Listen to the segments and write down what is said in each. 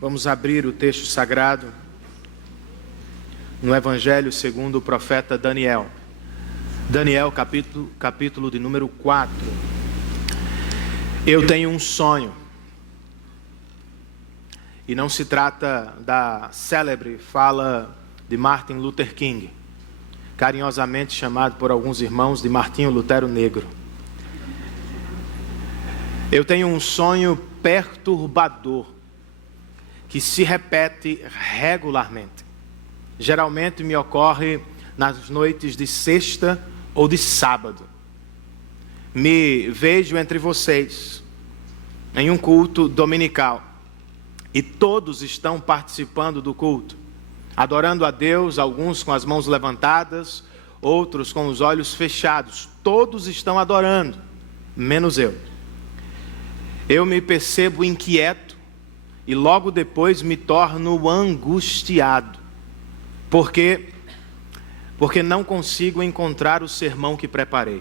Vamos abrir o texto sagrado no Evangelho segundo o profeta Daniel. Daniel, capítulo de número 4. Eu tenho um sonho. E não se trata da célebre fala de Martin Luther King, carinhosamente chamado por alguns irmãos de Martinho Lutero Negro. Eu tenho um sonho perturbador que se repete regularmente. Geralmente me ocorre nas noites de sexta ou de sábado. Me vejo entre vocês em um culto dominical e todos estão participando do culto, adorando a Deus, alguns com as mãos levantadas, outros com os olhos fechados. Todos estão adorando, menos eu. Eu me percebo inquieto e logo depois me torno angustiado. Porque não consigo encontrar o sermão que preparei.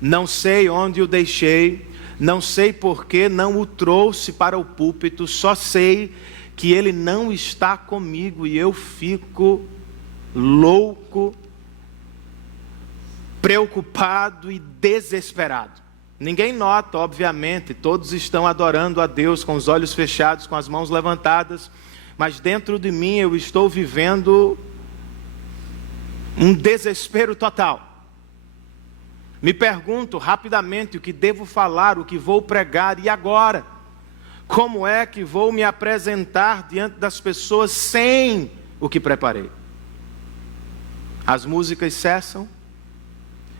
Não sei onde o deixei, não sei por que não o trouxe para o púlpito, só sei que ele não está comigo e eu fico louco, preocupado e desesperado. Ninguém nota, obviamente, todos estão adorando a Deus com os olhos fechados, com as mãos levantadas, mas dentro de mim eu estou vivendo um desespero total. Me pergunto rapidamente o que devo falar, o que vou pregar e agora? Como é que vou me apresentar diante das pessoas sem o que preparei? As músicas cessam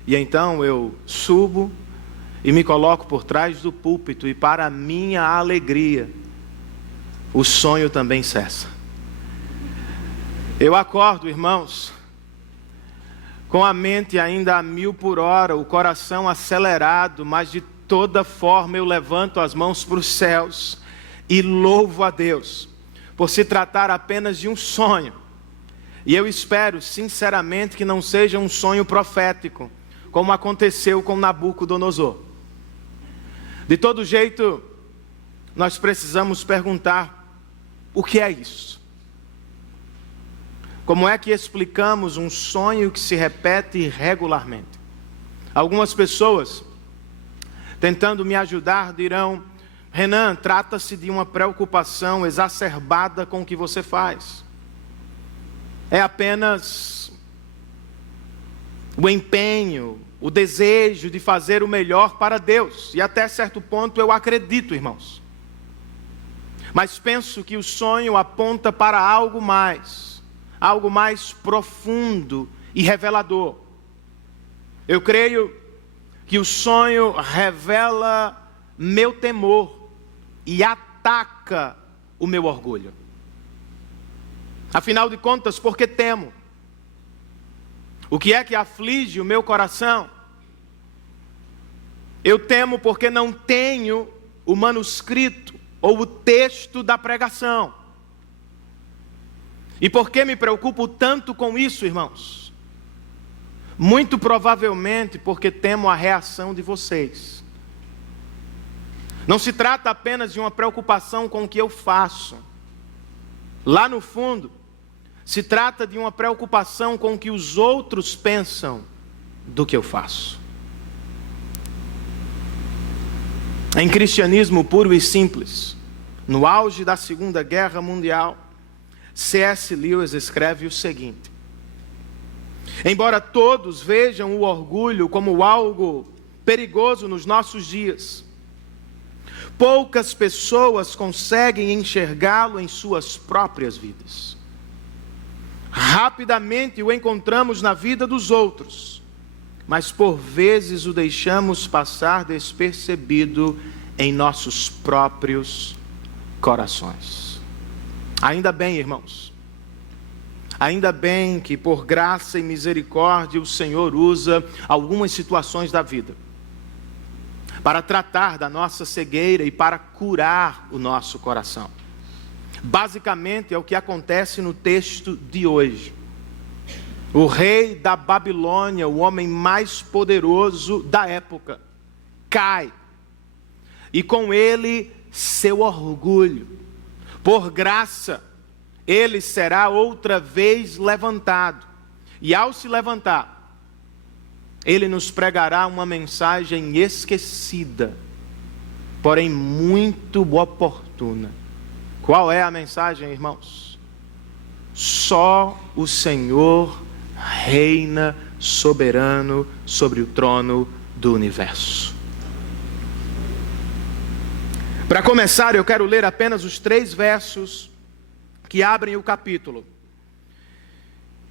e então eu subo e me coloco por trás do púlpito e, para minha alegria, o sonho também cessa. Eu acordo, irmãos, com a mente ainda a 1000 por hora, o coração acelerado, mas de toda forma eu levanto as mãos para os céus e louvo a Deus, por se tratar apenas de um sonho. E eu espero, sinceramente, que não seja um sonho profético, como aconteceu com Nabucodonosor. De todo jeito, nós precisamos perguntar: o que é isso? Como é que explicamos um sonho que se repete regularmente? Algumas pessoas, tentando me ajudar, dirão: Renan, trata-se de uma preocupação exacerbada com o que você faz. É apenas o empenho, o desejo de fazer o melhor para Deus. E até certo ponto eu acredito, irmãos. Mas penso que o sonho aponta para algo mais profundo e revelador. Eu creio que o sonho revela meu temor e ataca o meu orgulho. Afinal de contas, por que temo? O que é que aflige o meu coração? Eu temo porque não tenho o manuscrito ou o texto da pregação. E por que me preocupo tanto com isso, irmãos? Muito provavelmente porque temo a reação de vocês. Não se trata apenas de uma preocupação com o que eu faço. Lá no fundo, se trata de uma preocupação com o que os outros pensam do que eu faço. Em cristianismo puro e simples, no auge da Segunda Guerra Mundial, C.S. Lewis escreve o seguinte: embora todos vejam o orgulho como algo perigoso nos nossos dias, poucas pessoas conseguem enxergá-lo em suas próprias vidas. Rapidamente o encontramos na vida dos outros, mas por vezes o deixamos passar despercebido em nossos próprios corações. Ainda bem, irmãos, ainda bem que por graça e misericórdia o Senhor usa algumas situações da vida para tratar da nossa cegueira e para curar o nosso coração. Basicamente é o que acontece no texto de hoje. O rei da Babilônia, o homem mais poderoso da época, cai. E com ele seu orgulho. Por graça, ele será outra vez levantado. E ao se levantar, ele nos pregará uma mensagem esquecida, porém muito oportuna. Qual é a mensagem, irmãos? Só o Senhor reina soberano sobre o trono do universo. Para começar, eu quero ler apenas os 3 versos que abrem o capítulo.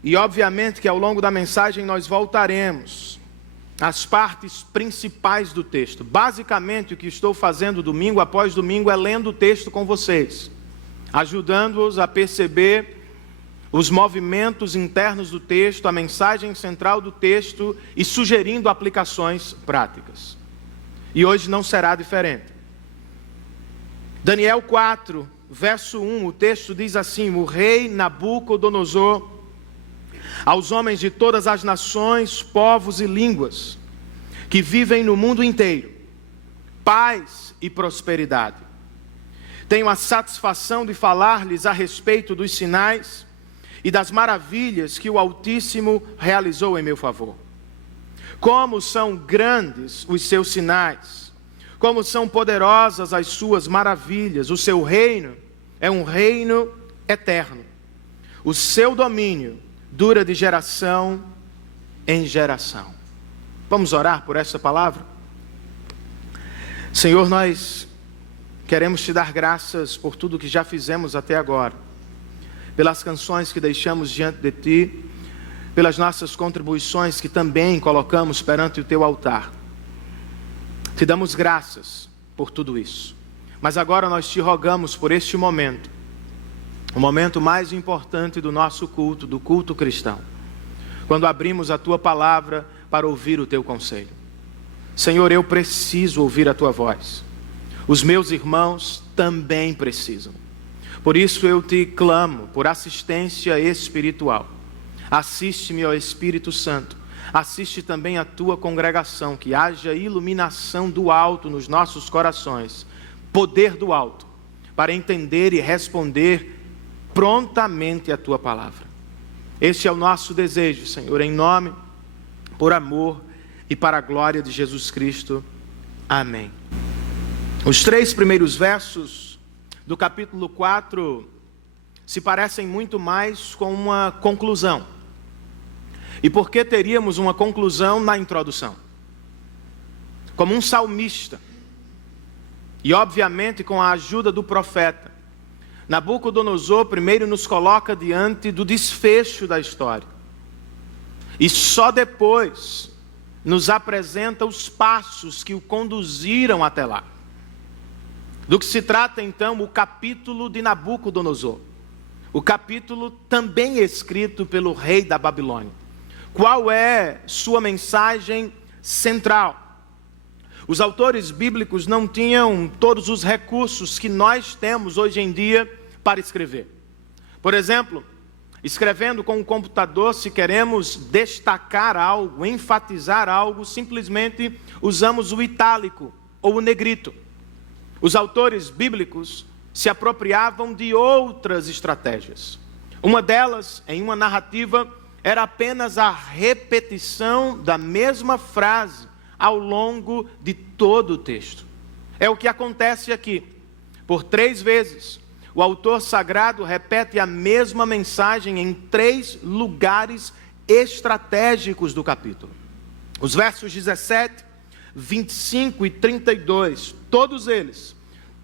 E obviamente que ao longo da mensagem nós voltaremos às partes principais do texto. Basicamente o que estou fazendo domingo após domingo é lendo o texto com vocês, ajudando-os a perceber os movimentos internos do texto, a mensagem central do texto e sugerindo aplicações práticas. E hoje não será diferente. Daniel 4, verso 1, o texto diz assim: o rei Nabucodonosor, aos homens de todas as nações, povos e línguas, que vivem no mundo inteiro, paz e prosperidade. Tenho a satisfação de falar-lhes a respeito dos sinais e das maravilhas que o Altíssimo realizou em meu favor. Como são grandes os seus sinais, como são poderosas as suas maravilhas. O seu reino é um reino eterno. O seu domínio dura de geração em geração. Vamos orar por essa palavra? Senhor, nós queremos te dar graças por tudo que já fizemos até agora, pelas canções que deixamos diante de ti, pelas nossas contribuições que também colocamos perante o teu altar. Te damos graças por tudo isso. Mas agora nós te rogamos por este momento, o momento mais importante do nosso culto, do culto cristão, quando abrimos a tua palavra para ouvir o teu conselho. Senhor, eu preciso ouvir a tua voz. Os meus irmãos também precisam. Por isso eu te clamo por assistência espiritual. Assiste-me, ó Espírito Santo. Assiste também a tua congregação, que haja iluminação do alto nos nossos corações, poder do alto, para entender e responder prontamente a tua palavra. Este é o nosso desejo, Senhor, em nome, por amor e para a glória de Jesus Cristo. Amém. Os 3 primeiros versos do capítulo 4 se parecem muito mais com uma conclusão. E por que teríamos uma conclusão na introdução? Como um salmista, e obviamente com a ajuda do profeta, Nabucodonosor primeiro nos coloca diante do desfecho da história. E só depois nos apresenta os passos que o conduziram até lá. Do que se trata então o capítulo de Nabucodonosor. O capítulo também escrito pelo rei da Babilônia. Qual é sua mensagem central? Os autores bíblicos não tinham todos os recursos que nós temos hoje em dia para escrever. Por exemplo, escrevendo com um computador, se queremos destacar algo, enfatizar algo, simplesmente usamos o itálico ou o negrito. Os autores bíblicos se apropriavam de outras estratégias. Uma delas, em uma narrativa, era apenas a repetição da mesma frase ao longo de todo o texto. É o que acontece aqui. Por 3 vezes, o autor sagrado repete a mesma mensagem em 3 lugares estratégicos do capítulo. Os versos 17, 25 e 32, todos eles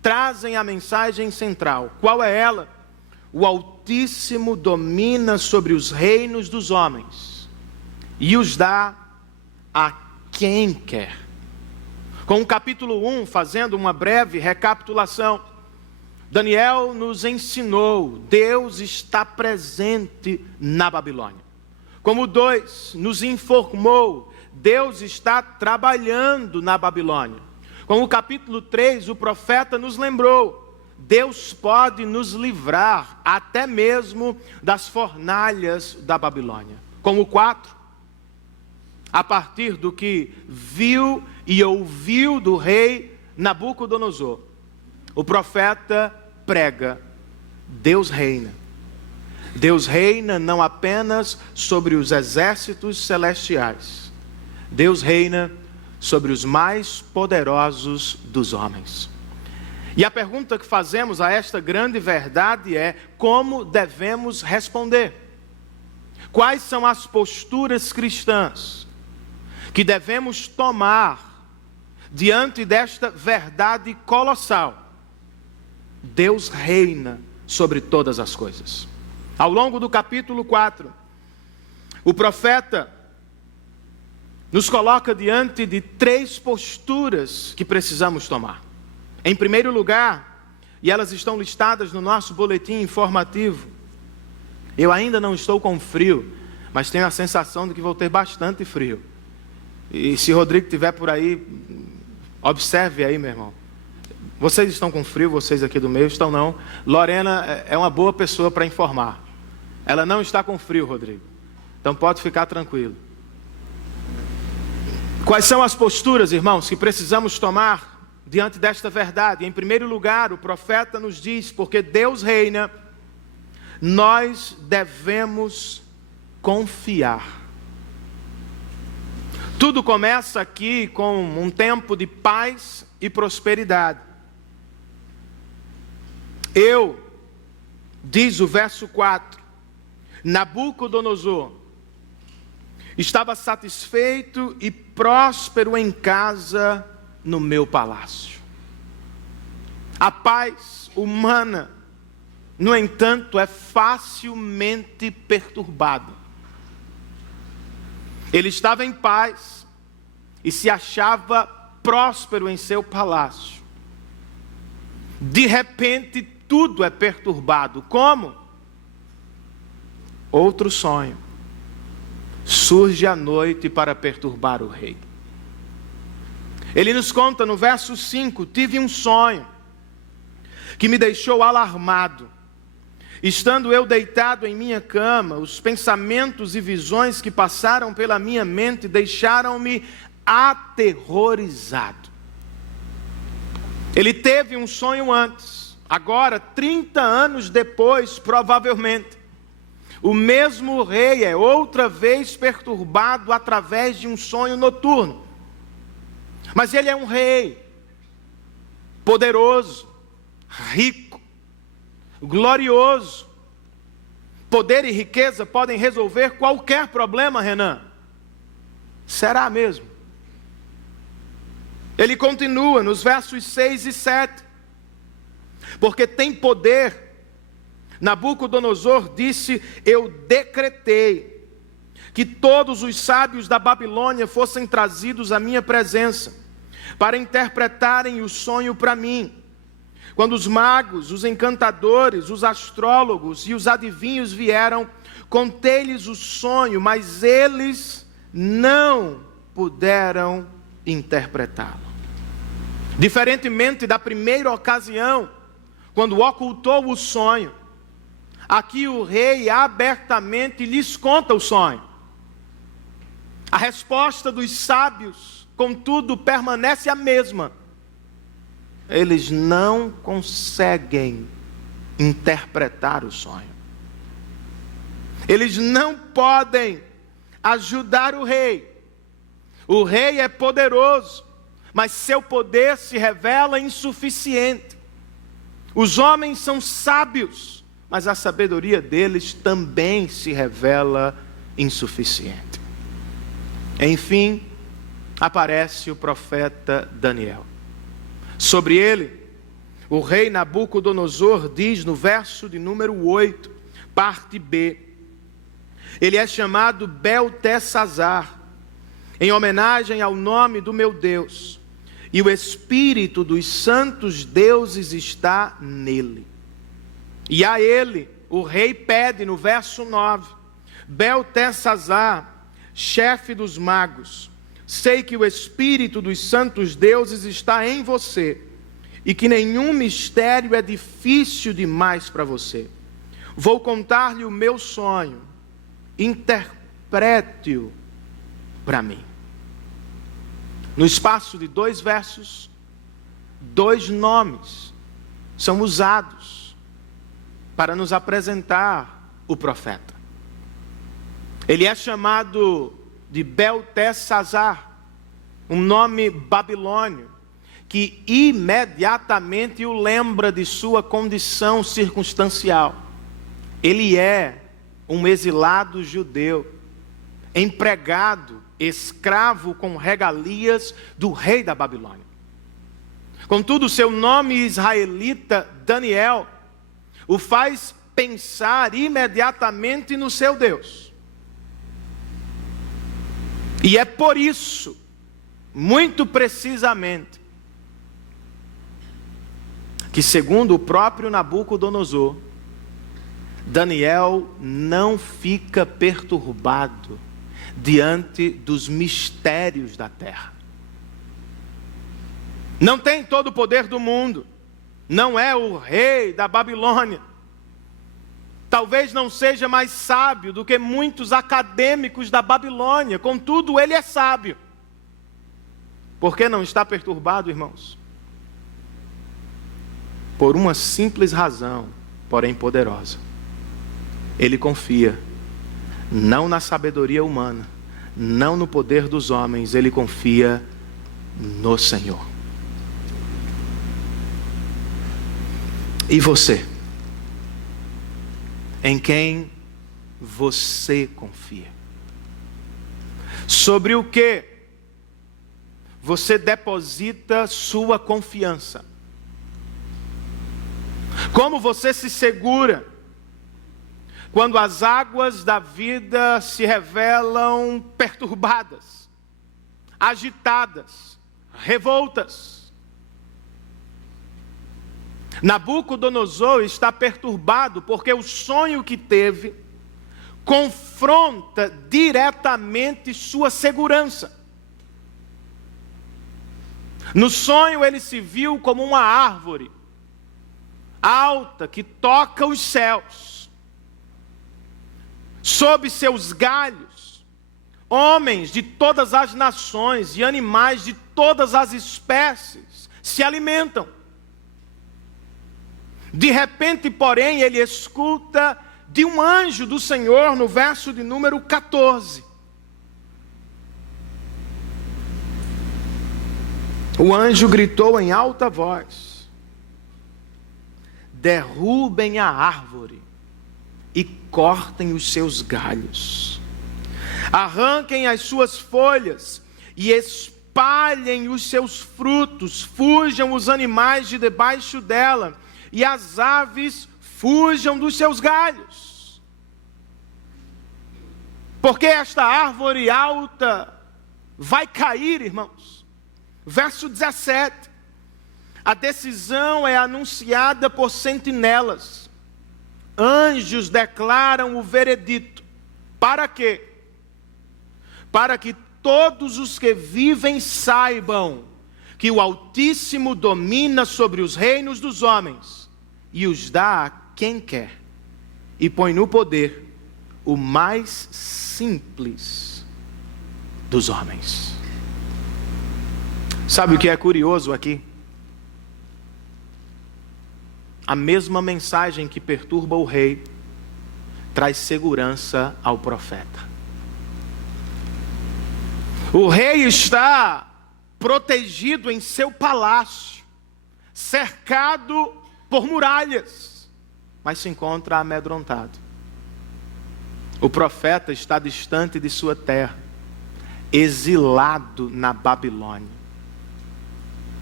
trazem a mensagem central. Qual é ela? O Altíssimo domina sobre os reinos dos homens e os dá a quem quer. Com o capítulo 1, fazendo uma breve recapitulação, Daniel nos ensinou, Deus está presente na Babilônia. Como 2, nos informou, Deus está trabalhando na Babilônia. Com o capítulo 3, o profeta nos lembrou, Deus pode nos livrar até mesmo das fornalhas da Babilônia. Como 4, a partir do que viu e ouviu do rei Nabucodonosor, o profeta prega Deus reina. Deus reina não apenas sobre os exércitos celestiais. Deus reina sobre os mais poderosos dos homens. E a pergunta que fazemos a esta grande verdade é: como devemos responder? Quais são as posturas cristãs que devemos tomar diante desta verdade colossal? Deus reina sobre todas as coisas. Ao longo do capítulo 4, o profeta nos coloca diante de 3 posturas que precisamos tomar. Em primeiro lugar, e elas estão listadas no nosso boletim informativo, eu ainda não estou com frio, mas tenho a sensação de que vou ter bastante frio. E se Rodrigo estiver por aí, observe aí, meu irmão. Vocês estão com frio, vocês aqui do meio estão não. Lorena é uma boa pessoa para informar. Ela não está com frio, Rodrigo. Então pode ficar tranquilo. Quais são as posturas, irmãos, que precisamos tomar diante desta verdade? Em primeiro lugar, o profeta nos diz: porque Deus reina, nós devemos confiar. Tudo começa aqui com um tempo de paz e prosperidade. Diz o verso 4, Nabucodonosor estava satisfeito e próspero em casa no meu palácio. A paz humana, no entanto, é facilmente perturbada. Ele estava em paz e se achava próspero em seu palácio. De repente, tudo é perturbado. Como? Outro sonho surge à noite para perturbar o rei. Ele nos conta no verso 5: tive um sonho que me deixou alarmado. Estando eu deitado em minha cama, os pensamentos e visões que passaram pela minha mente deixaram-me aterrorizado. Ele teve um sonho antes, agora 30 anos depois, provavelmente. O mesmo rei é outra vez perturbado através de um sonho noturno. Mas ele é um rei poderoso, rico, glorioso. Poder e riqueza podem resolver qualquer problema, Renan. Será mesmo? Ele continua nos versos 6 e 7. Porque tem poder. Nabucodonosor disse: eu decretei que todos os sábios da Babilônia fossem trazidos à minha presença, para interpretarem o sonho para mim. Quando os magos, os encantadores, os astrólogos e os adivinhos vieram, contei-lhes o sonho, mas eles não puderam interpretá-lo. Diferentemente da primeira ocasião, quando ocultou o sonho, aqui o rei abertamente lhes conta o sonho. A resposta dos sábios, contudo, permanece a mesma. Eles não conseguem interpretar o sonho. Eles não podem ajudar o rei. O rei é poderoso, mas seu poder se revela insuficiente. Os homens são sábios, mas a sabedoria deles também se revela insuficiente. Enfim, aparece o profeta Daniel. Sobre ele, o rei Nabucodonosor diz no verso de número 8, parte B, ele é chamado Beltesazar, em homenagem ao nome do meu Deus, e o espírito dos santos deuses está nele. E a ele, o rei pede no verso 9, Beltesazar, chefe dos magos, sei que o espírito dos santos deuses está em você, e que nenhum mistério é difícil demais para você. Vou contar-lhe o meu sonho, interprete-o para mim. No espaço de 2 versos, 2 nomes são usados para nos apresentar o profeta. Ele é chamado de Beltesazar, um nome babilônio, que imediatamente o lembra de sua condição circunstancial. Ele é um exilado judeu, empregado, escravo com regalias do rei da Babilônia. Contudo, seu nome israelita, Daniel, o faz pensar imediatamente no seu Deus. E é por isso, muito precisamente, que segundo o próprio Nabucodonosor, Daniel não fica perturbado diante dos mistérios da terra. Não tem todo o poder do mundo, não é o rei da Babilônia. Talvez não seja mais sábio do que muitos acadêmicos da Babilônia, contudo ele é sábio. Por que não está perturbado, irmãos? Por uma simples razão, porém poderosa. Ele confia, não na sabedoria humana, não no poder dos homens, ele confia no Senhor. E você? Em quem você confia? Sobre o que você deposita sua confiança? Como você se segura quando as águas da vida se revelam perturbadas, agitadas, revoltas? Nabucodonosor está perturbado porque o sonho que teve confronta diretamente sua segurança. No sonho ele se viu como uma árvore alta que toca os céus. Sob seus galhos, homens de todas as nações e animais de todas as espécies se alimentam. De repente, porém, ele escuta de um anjo do Senhor no verso de número 14. O anjo gritou em alta voz: derrubem a árvore e cortem os seus galhos, arranquem as suas folhas e espalhem os seus frutos, fujam os animais de debaixo dela e as aves fujam dos seus galhos. Porque esta árvore alta vai cair, irmãos. Verso 17. A decisão é anunciada por sentinelas. Anjos declaram o veredito. Para quê? Para que todos os que vivem saibam que o Altíssimo domina sobre os reinos dos homens e os dá a quem quer, e põe no poder o mais simples dos homens. Sabe o que é curioso aqui? A mesma mensagem que perturba o rei traz segurança ao profeta. O rei está protegido em seu palácio, cercado por muralhas, mas se encontra amedrontado. O profeta está distante de sua terra, exilado na Babilônia,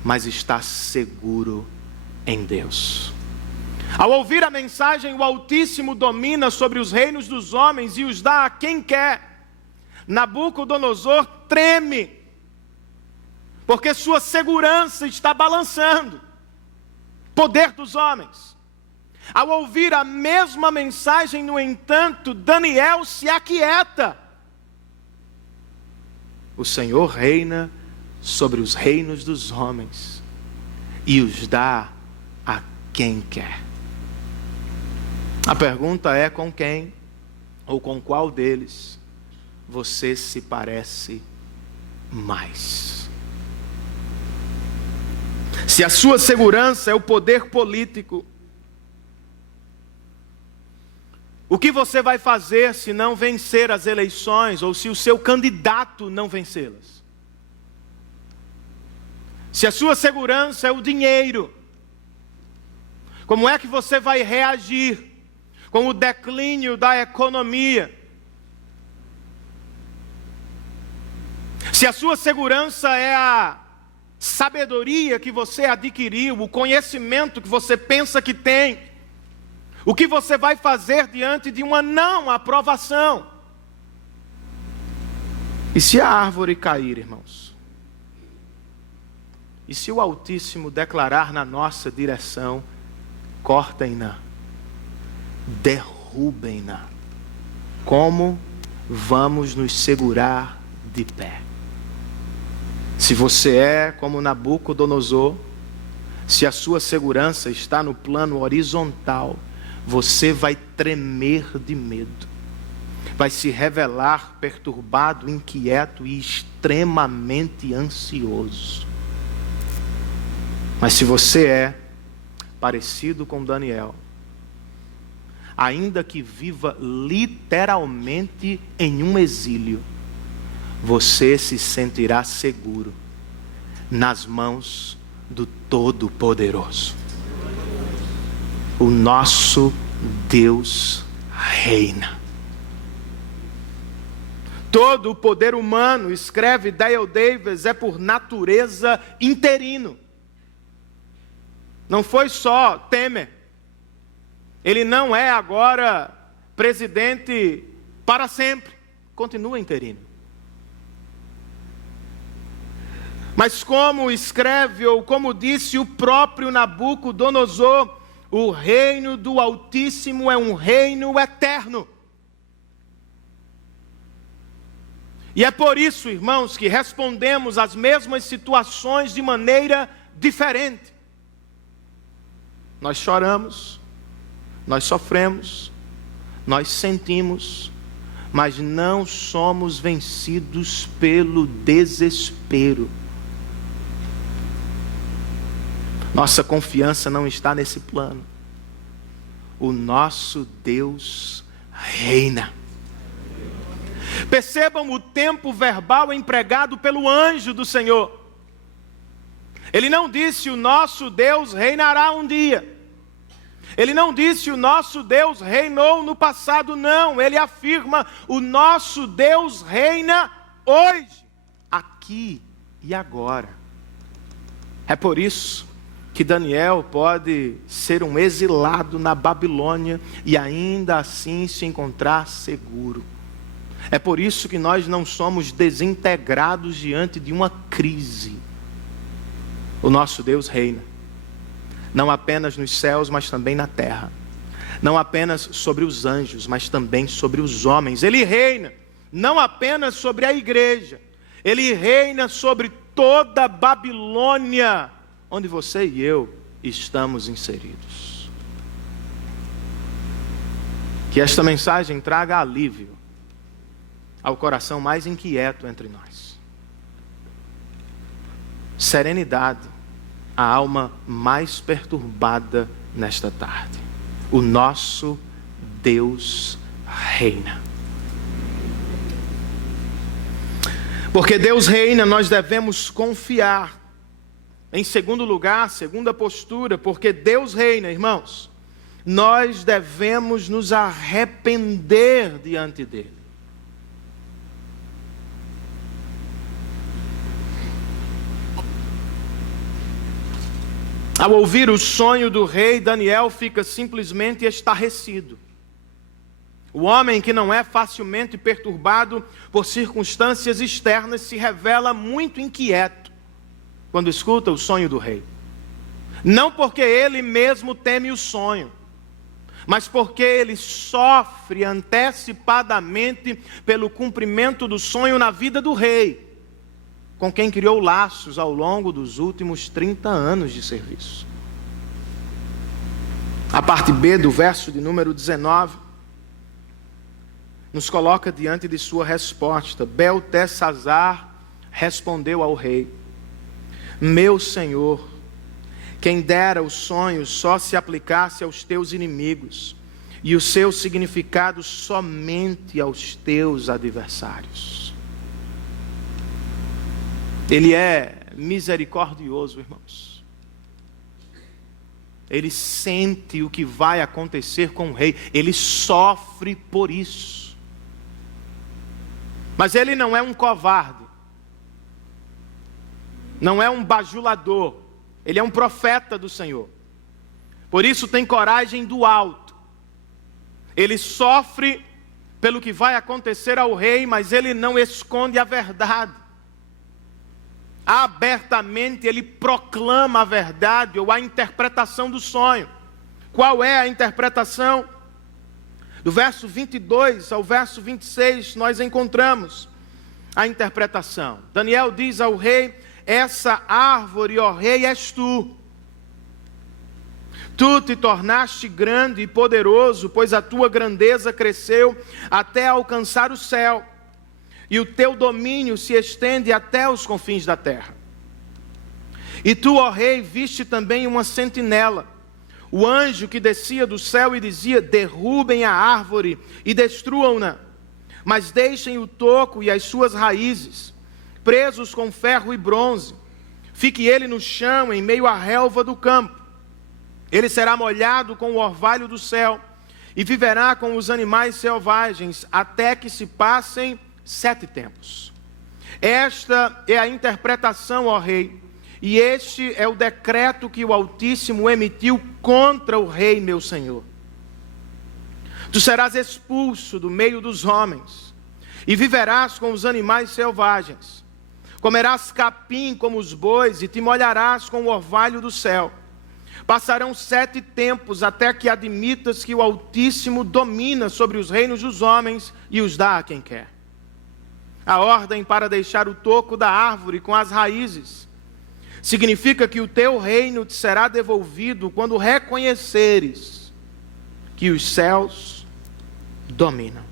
mas está seguro em Deus. Ao ouvir a mensagem, o Altíssimo domina sobre os reinos dos homens e os dá a quem quer. Nabucodonosor treme, porque sua segurança está balançando. Poder dos homens. Ao ouvir a mesma mensagem, no entanto, Daniel se aquieta. O Senhor reina sobre os reinos dos homens e os dá a quem quer. A pergunta é: com quem ou com qual deles você se parece mais? Se a sua segurança é o poder político, O que você vai fazer se não vencer as eleições ou se o seu candidato não vencê-las? Se a sua segurança é o dinheiro, como é que você vai reagir com o declínio da economia? Se a sua segurança é a sabedoria que você adquiriu, o conhecimento que você pensa que tem, o que você vai fazer diante de uma não aprovação? E se a árvore cair, irmãos? E se o Altíssimo declarar na nossa direção: cortem-na, derrubem-na, como vamos nos segurar de pé? Se você é como Nabucodonosor, se a sua segurança está no plano horizontal, você vai tremer de medo, vai se revelar perturbado, inquieto e extremamente ansioso. Mas se você é parecido com Daniel, ainda que viva literalmente em um exílio, você se sentirá seguro nas mãos do Todo-Poderoso. O nosso Deus reina. Todo o poder humano, escreve Dale Davis, é por natureza interino. Não foi só Temer. Ele não é agora presidente para sempre. Continua interino. Mas como escreve, ou como disse o próprio Nabucodonosor, o reino do Altíssimo é um reino eterno. E é por isso, irmãos, que respondemos às mesmas situações de maneira diferente. Nós choramos, nós sofremos, nós sentimos, mas não somos vencidos pelo desespero. Nossa confiança não está nesse plano. O nosso Deus reina. Percebam o tempo verbal empregado pelo anjo do Senhor. Ele não disse: o nosso Deus reinará um dia. Ele não disse: o nosso Deus reinou no passado. Não, ele afirma: o nosso Deus reina hoje, aqui e agora. É por isso que Daniel pode ser um exilado na Babilônia e ainda assim se encontrar seguro. É por isso que nós não somos desintegrados diante de uma crise. O nosso Deus reina, não apenas nos céus, mas também na terra. Não apenas sobre os anjos, mas também sobre os homens. Ele reina, não apenas sobre a igreja. Ele reina sobre toda a Babilônia, onde você e eu estamos inseridos. Que esta mensagem traga alívio ao coração mais inquieto entre nós, serenidade à alma mais perturbada nesta tarde. O nosso Deus reina. Porque Deus reina, nós devemos confiar. Em segundo lugar, segunda postura, porque Deus reina, irmãos, nós devemos nos arrepender diante dele. Ao ouvir o sonho do rei, Daniel fica simplesmente estarrecido. O homem que não é facilmente perturbado por circunstâncias externas se revela muito inquieto quando escuta o sonho do rei. Não porque ele mesmo teme o sonho, mas porque ele sofre antecipadamente pelo cumprimento do sonho na vida do rei, com quem criou laços ao longo dos últimos 30 anos de serviço. A parte B do verso de número 19 nos coloca diante de sua resposta. Beltesazar respondeu ao rei: meu senhor, quem dera o sonho só se aplicasse aos teus inimigos, e o seu significado somente aos teus adversários. Ele é misericordioso, irmãos. Ele sente o que vai acontecer com o rei. Ele sofre por isso. Mas ele não é um covarde. Não é um bajulador. Ele é um profeta do Senhor. Por isso tem coragem do alto. Ele sofre pelo que vai acontecer ao rei, mas ele não esconde a verdade. Abertamente ele proclama a verdade ou a interpretação do sonho. Qual é a interpretação? Do verso 22 ao verso 26 nós encontramos a interpretação. Daniel diz ao rei: essa árvore, ó rei, és tu. Tu te tornaste grande e poderoso, pois a tua grandeza cresceu até alcançar o céu, e o teu domínio se estende até os confins da terra. E tu, ó rei, viste também uma sentinela, o anjo que descia do céu e dizia: derrubem a árvore e destruam-na, mas deixem o toco e as suas raízes, presos com ferro e bronze. Fique ele no chão, em meio à relva do campo. Ele será molhado com o orvalho do céu, e viverá com os animais selvagens, até que se passem 7 tempos. Esta é a interpretação, ó rei, e este é o decreto que o Altíssimo emitiu contra o rei meu senhor. Tu serás expulso do meio dos homens, e viverás com os animais selvagens. Comerás capim como os bois, e te molharás com o orvalho do céu. Passarão 7 tempos até que admitas que o Altíssimo domina sobre os reinos dos homens e os dá a quem quer. A ordem para deixar o toco da árvore com as raízes significa que o teu reino te será devolvido quando reconheceres que os céus dominam.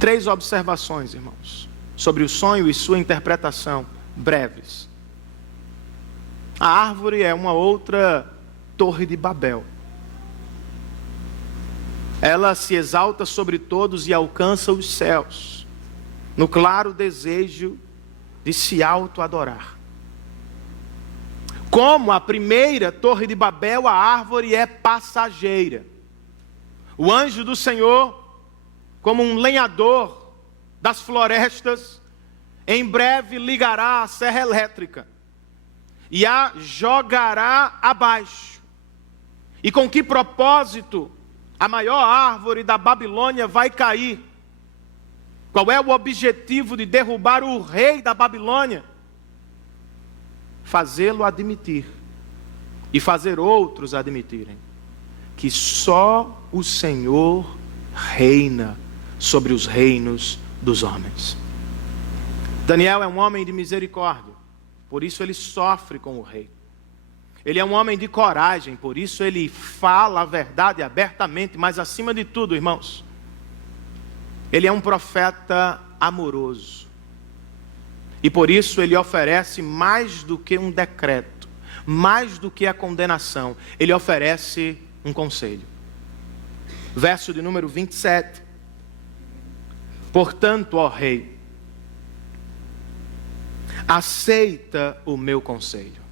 3 observações, irmãos, sobre o sonho e sua interpretação, breves. A árvore é uma outra torre de Babel. Ela se exalta sobre todos e alcança os céus, no claro desejo de se auto-adorar. Como a primeira torre de Babel, a árvore é passageira. O anjo do Senhor, como um lenhador das florestas, em breve ligará a serra elétrica e a jogará abaixo. E com que propósito a maior árvore da Babilônia vai cair? Qual é o objetivo de derrubar o rei da Babilônia? Fazê-lo admitir e fazer outros admitirem que só o Senhor reina sobre os reinos dos homens. Daniel é um homem de misericórdia, por isso ele sofre com o rei. Ele é um homem de coragem, por isso ele fala a verdade abertamente, mas acima de tudo, irmãos, ele é um profeta amoroso. E por isso ele oferece mais do que um decreto, mais do que a condenação, ele oferece um conselho. Verso de número 27. Portanto, ó rei, aceita o meu conselho.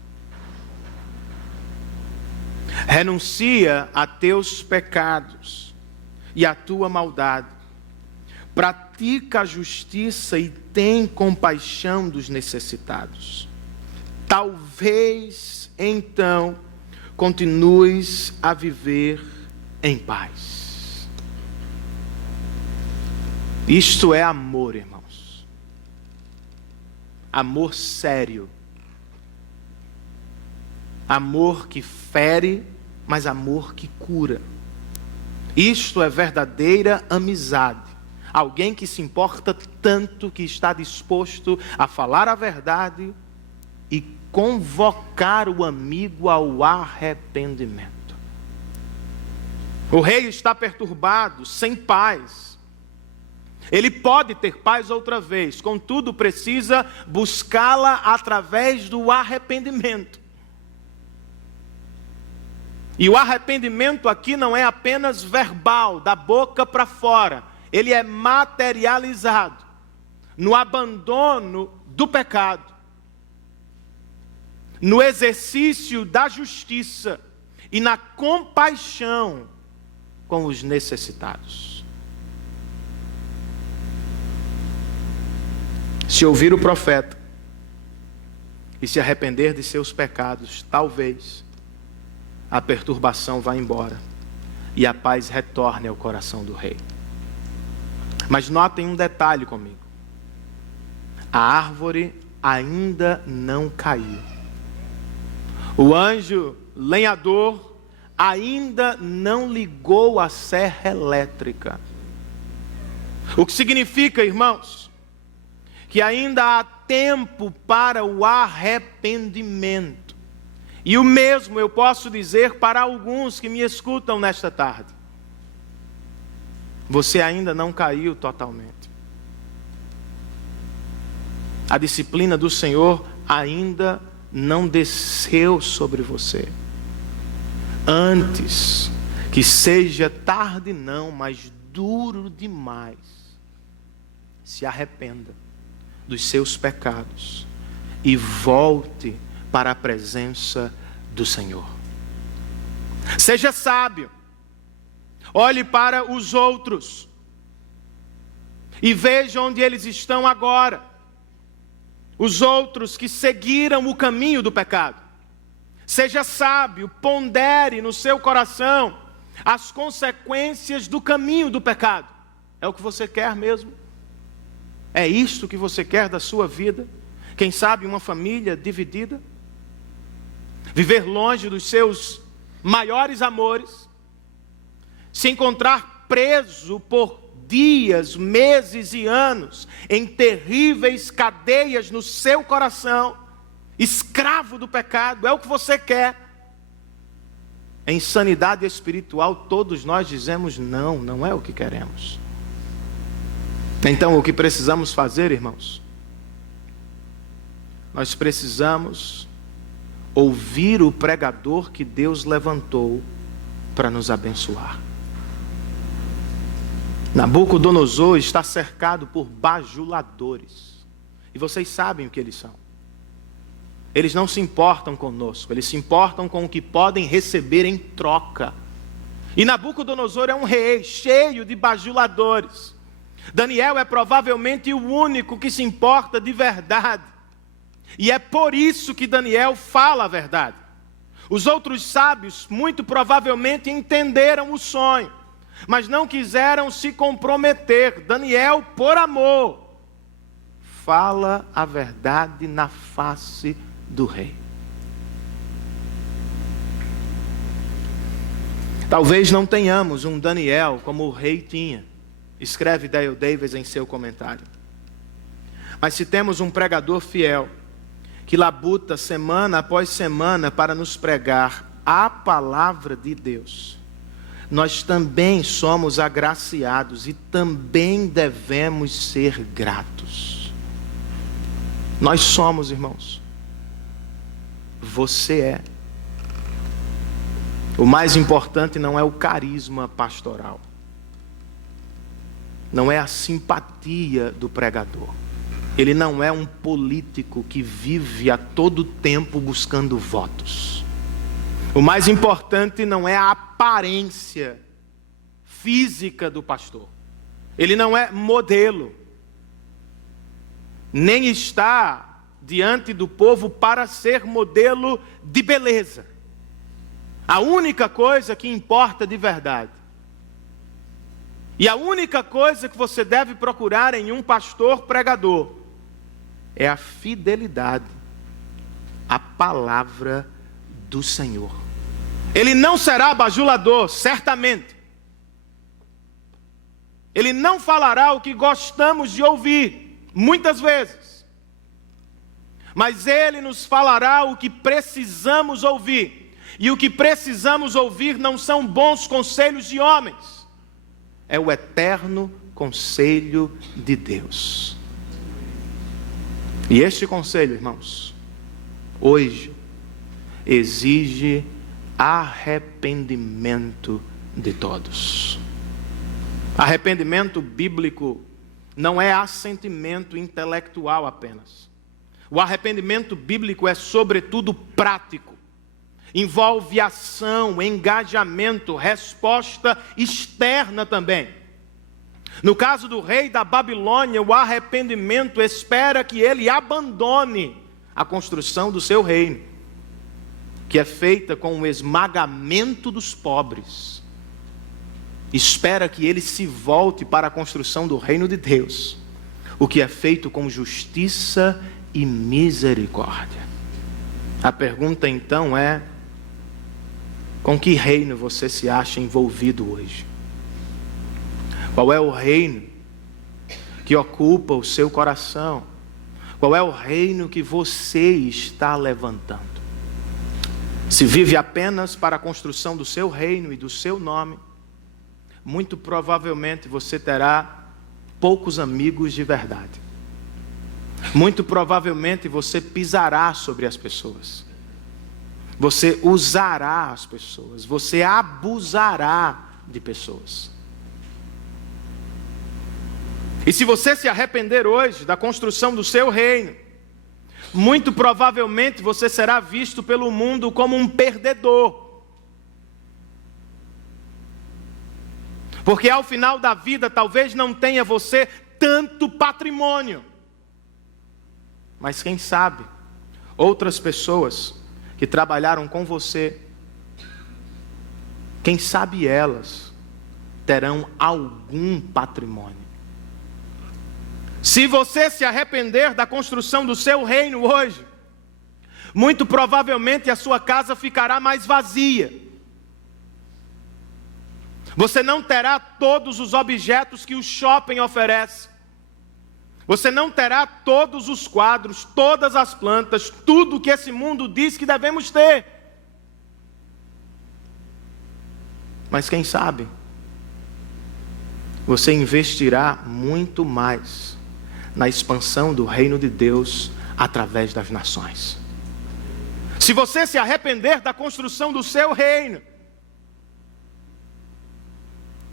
Renuncia a teus pecados e a tua maldade. Pratica a justiça e tem compaixão dos necessitados. Talvez, então, continues a viver em paz. Isto é amor, irmãos. Amor sério. Amor que fere, mas amor que cura. Isto é verdadeira amizade. Alguém que se importa tanto que está disposto a falar a verdade e convocar o amigo ao arrependimento. O rei está perturbado, sem paz. Ele pode ter paz outra vez, contudo precisa buscá-la através do arrependimento. E o arrependimento aqui não é apenas verbal, da boca para fora. Ele é materializado no abandono do pecado, no exercício da justiça e na compaixão com os necessitados. Se ouvir o profeta e se arrepender de seus pecados, talvez a perturbação vá embora e a paz retorne ao coração do rei. Mas notem um detalhe comigo. A árvore ainda não caiu. O anjo lenhador ainda não ligou a serra elétrica. O que significa, irmãos, que ainda há tempo para o arrependimento. E o mesmo eu posso dizer para alguns que me escutam nesta tarde. Você ainda não caiu totalmente. A disciplina do Senhor ainda não desceu sobre você. Antes que seja tarde não, mas duro demais, se arrependa dos seus pecados e volte para a presença do Senhor. Seja sábio. Olhe para os outros e veja onde eles estão agora. Os outros que seguiram o caminho do pecado. Seja sábio, pondere no seu coração as consequências do caminho do pecado. É o que você quer mesmo? É isto que você quer da sua vida? Quem sabe uma família dividida? Viver longe dos seus maiores amores? Se encontrar preso por dias, meses e anos em terríveis cadeias no seu coração, escravo do pecado, é o que você quer? Em sanidade espiritual, todos nós dizemos não, não é o que queremos. Então, o que precisamos fazer, irmãos? Nós precisamos ouvir o pregador que Deus levantou para nos abençoar. Nabucodonosor está cercado por bajuladores. E vocês sabem o que eles são. Eles não se importam conosco, eles se importam com o que podem receber em troca. E Nabucodonosor é um rei cheio de bajuladores. Daniel é provavelmente o único que se importa de verdade. E é por isso que Daniel fala a verdade. Os outros sábios muito provavelmente entenderam o sonho, mas não quiseram se comprometer. Daniel, por amor, fala a verdade na face do rei. Talvez não tenhamos um Daniel como o rei tinha, escreve Dale Davis em seu comentário. Mas se temos um pregador fiel, que labuta semana após semana para nos pregar a palavra de Deus, nós também somos agraciados e também devemos ser gratos. Nós somos, irmãos. Você é. O mais importante não é o carisma pastoral, não é a simpatia do pregador. Ele não é um político que vive a todo tempo buscando votos. O mais importante não é a aparência física do pastor. Ele não é modelo, nem está diante do povo para ser modelo de beleza. A única coisa que importa de verdade, e a única coisa que você deve procurar em um pastor pregador, é a fidelidade à palavra do Senhor. Ele não será bajulador, certamente. Ele não falará o que gostamos de ouvir, muitas vezes. Mas ele nos falará o que precisamos ouvir. E o que precisamos ouvir não são bons conselhos de homens. É o eterno conselho de Deus. E este conselho, irmãos, hoje exige arrependimento de todos. Arrependimento bíblico não é assentimento intelectual apenas. O arrependimento bíblico é, sobretudo, prático. Envolve ação, engajamento, resposta externa também. No caso do rei da Babilônia, o arrependimento espera que ele abandone a construção do seu reino, que é feita com o esmagamento dos pobres. Espera que ele se volte para a construção do reino de Deus, o que é feito com justiça e misericórdia. A pergunta então é: com que reino você se acha envolvido hoje? Qual é o reino que ocupa o seu coração? Qual é o reino que você está levantando? Se vive apenas para a construção do seu reino e do seu nome, muito provavelmente você terá poucos amigos de verdade. Muito provavelmente você pisará sobre as pessoas. Você usará as pessoas. Você abusará de pessoas. E se você se arrepender hoje da construção do seu reino, muito provavelmente você será visto pelo mundo como um perdedor. Porque ao final da vida talvez não tenha você tanto patrimônio. Mas quem sabe, outras pessoas que trabalharam com você, quem sabe elas terão algum patrimônio. Se você se arrepender da construção do seu reino hoje, muito provavelmente a sua casa ficará mais vazia. Você não terá todos os objetos que o shopping oferece. Você não terá todos os quadros, todas as plantas, tudo que esse mundo diz que devemos ter. Mas quem sabe, você investirá muito mais na expansão do reino de Deus através das nações. Se você se arrepender da construção do seu reino,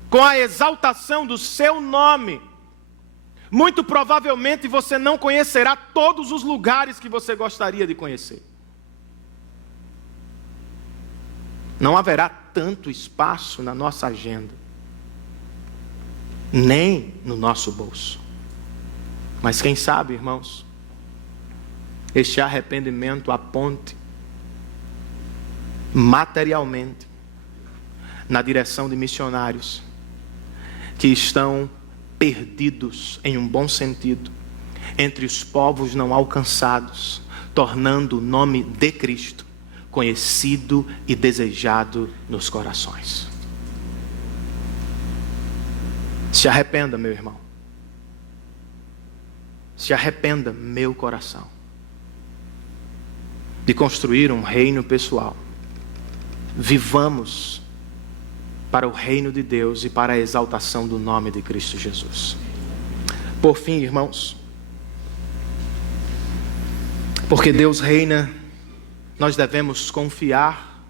com a exaltação do seu nome, muito provavelmente você não conhecerá todos os lugares que você gostaria de conhecer. Não haverá tanto espaço na nossa agenda, nem no nosso bolso. Mas quem sabe, irmãos, este arrependimento aponte materialmente na direção de missionários que estão perdidos, em um bom sentido, entre os povos não alcançados, tornando o nome de Cristo conhecido e desejado nos corações. Se arrependa, meu irmão. Se arrependa, meu coração, de construir um reino pessoal. Vivamos para o reino de Deus e para a exaltação do nome de Cristo Jesus. Por fim, irmãos, porque Deus reina, nós devemos confiar.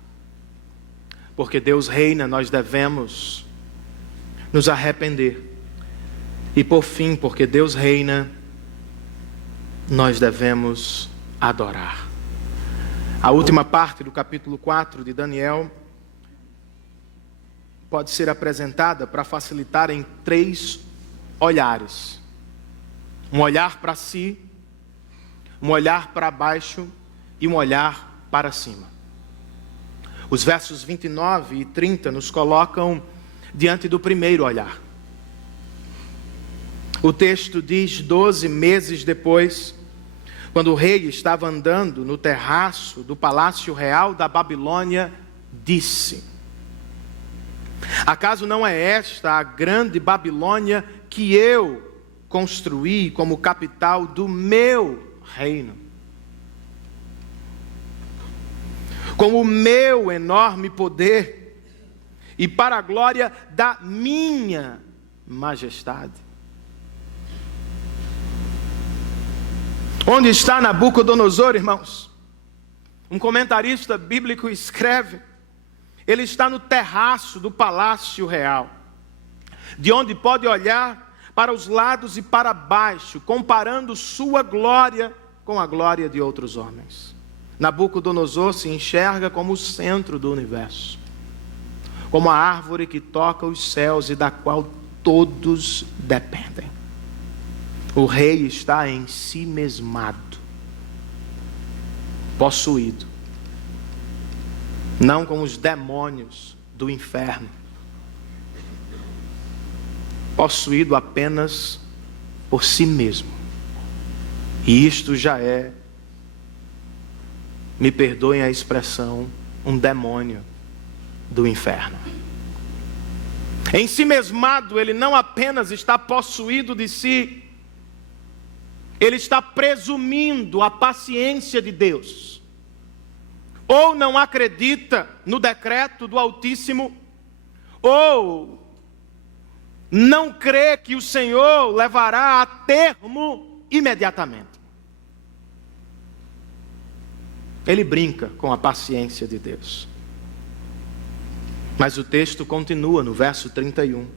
Porque Deus reina, nós devemos nos arrepender. E por fim, porque Deus reina, nós devemos adorar. A última parte do capítulo 4 de Daniel pode ser apresentada para facilitar em 3 olhares. Um olhar para si, um olhar para baixo e um olhar para cima. Os versos 29 e 30 nos colocam diante do primeiro olhar. O texto diz: 12 meses depois, quando o rei estava andando no terraço do palácio real da Babilônia, disse: acaso não é esta a grande Babilônia que eu construí como capital do meu reino? Com o meu enorme poder e para a glória da minha majestade. Onde está Nabucodonosor, irmãos? Um comentarista bíblico escreve ele está no terraço do palácio real, de onde pode olhar para os lados e para baixo, comparando sua glória com a glória de outros homens. Nabucodonosor se enxerga como o centro do universo, como a árvore que toca os céus e da qual todos dependem. O rei está em si mesmado, possuído, não com os demônios do inferno, possuído apenas por si mesmo. E isto já é, me perdoem a expressão, um demônio do inferno. Em si mesmado, ele não apenas está possuído de si, ele está presumindo a paciência de Deus. Ou não acredita no decreto do Altíssimo, ou não crê que o Senhor levará a termo imediatamente. Ele brinca com a paciência de Deus. Mas o texto continua no verso 31.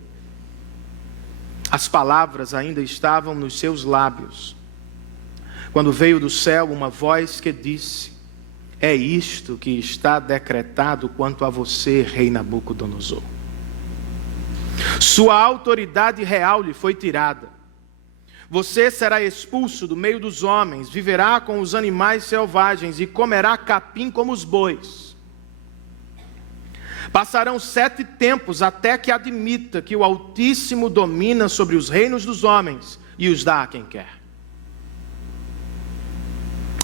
As palavras ainda estavam nos seus lábios, quando veio do céu uma voz que disse: é isto que está decretado quanto a você, rei Nabucodonosor. Sua autoridade real lhe foi tirada. Você será expulso do meio dos homens, viverá com os animais selvagens e comerá capim como os bois. Passarão 7 tempos até que admita que o Altíssimo domina sobre os reinos dos homens e os dá a quem quer.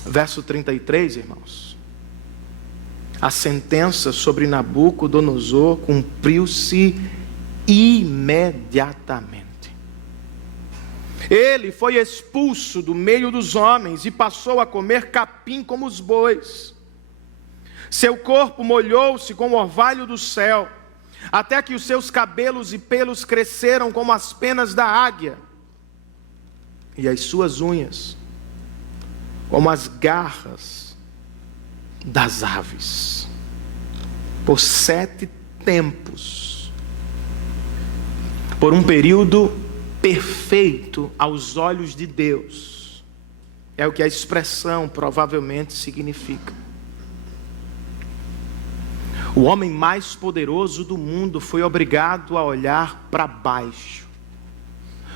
Verso 33, irmãos. A sentença sobre Nabucodonosor cumpriu-se imediatamente. Ele foi expulso do meio dos homens e passou a comer capim como os bois. Seu corpo molhou-se com o orvalho do céu, até que os seus cabelos e pelos cresceram como as penas da águia, e as suas unhas como as garras das aves. Por 7 tempos, por um período perfeito aos olhos de Deus, é o que a expressão provavelmente significa. O homem mais poderoso do mundo foi obrigado a olhar para baixo,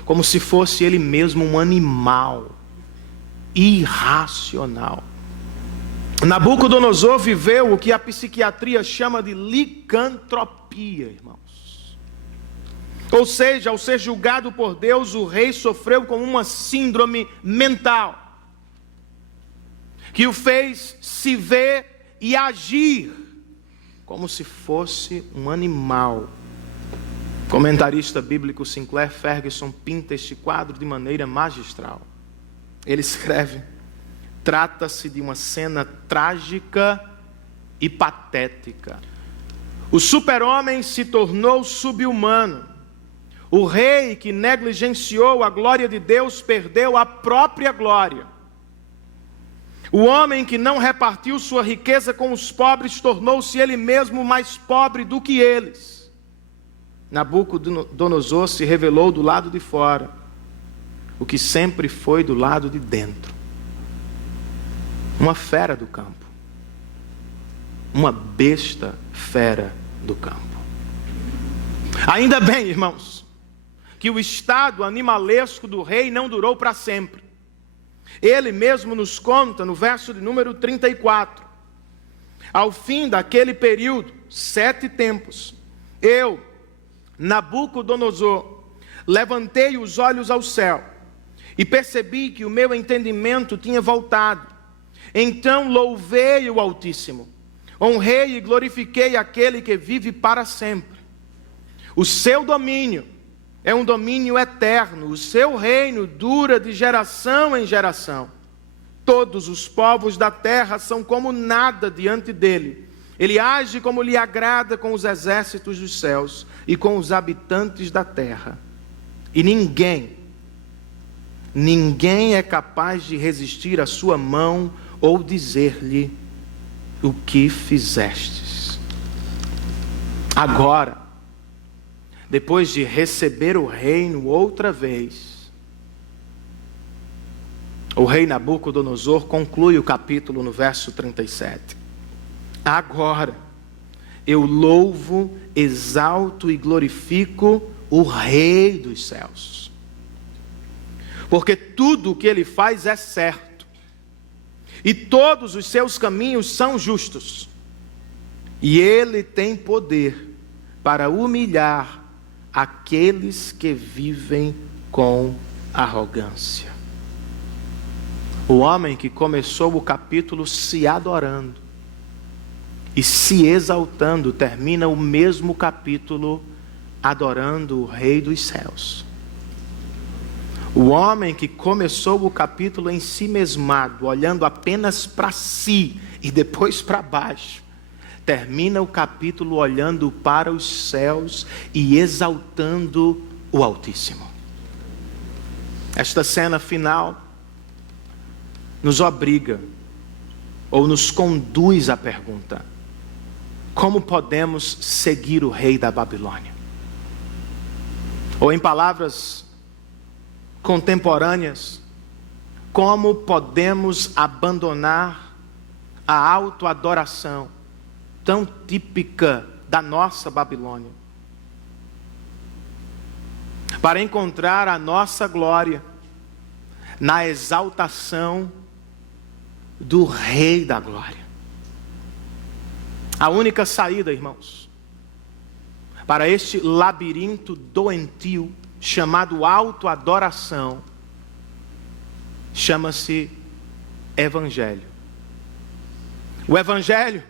como se fosse ele mesmo um animal irracional. Nabucodonosor viveu o que a psiquiatria chama de licantropia, irmãos. Ou seja, ao ser julgado por Deus, o rei sofreu com uma síndrome mental, que o fez se ver e agir como se fosse um animal. O comentarista bíblico Sinclair Ferguson pinta este quadro de maneira magistral. Ele escreve: trata-se de uma cena trágica e patética. O super-homem se tornou sub-humano. O rei que negligenciou a glória de Deus perdeu a própria glória. O homem que não repartiu sua riqueza com os pobres tornou-se ele mesmo mais pobre do que eles. Nabucodonosor se revelou do lado de fora, o que sempre foi do lado de dentro. Uma fera do campo. Uma besta fera do campo. Ainda bem, irmãos, que o estado animalesco do rei não durou para sempre. Ele mesmo nos conta no verso de número 34. Ao fim daquele período, 7 tempos, eu, Nabucodonosor, levantei os olhos ao céu e percebi que o meu entendimento tinha voltado. Então louvei o Altíssimo, honrei e glorifiquei aquele que vive para sempre. O seu domínio é um domínio eterno, o seu reino dura de geração em geração. Todos os povos da terra são como nada diante dele. Ele age como lhe agrada com os exércitos dos céus e com os habitantes da terra. E ninguém é capaz de resistir à sua mão ou dizer-lhe: o que fizestes? Agora, depois de receber o reino outra vez, o rei Nabucodonosor conclui o capítulo no verso 37. Agora, eu louvo, exalto e glorifico o Rei dos céus, porque tudo o que ele faz é certo, e todos os seus caminhos são justos, e ele tem poder para humilhar aqueles que vivem com arrogância. O homem que começou o capítulo se adorando e se exaltando, termina o mesmo capítulo adorando o Rei dos céus. O homem que começou o capítulo em si mesmado, olhando apenas para si e depois para baixo, termina o capítulo olhando para os céus e exaltando o Altíssimo. Esta cena final nos obriga, ou nos conduz à pergunta: como podemos seguir o rei da Babilônia? Ou em palavras contemporâneas, como podemos abandonar a autoadoração tão típica da nossa Babilônia, para encontrar a nossa glória na exaltação do Rei da Glória? A única saída, irmãos, para este labirinto doentio chamado autoadoração, chama-se Evangelho. O Evangelho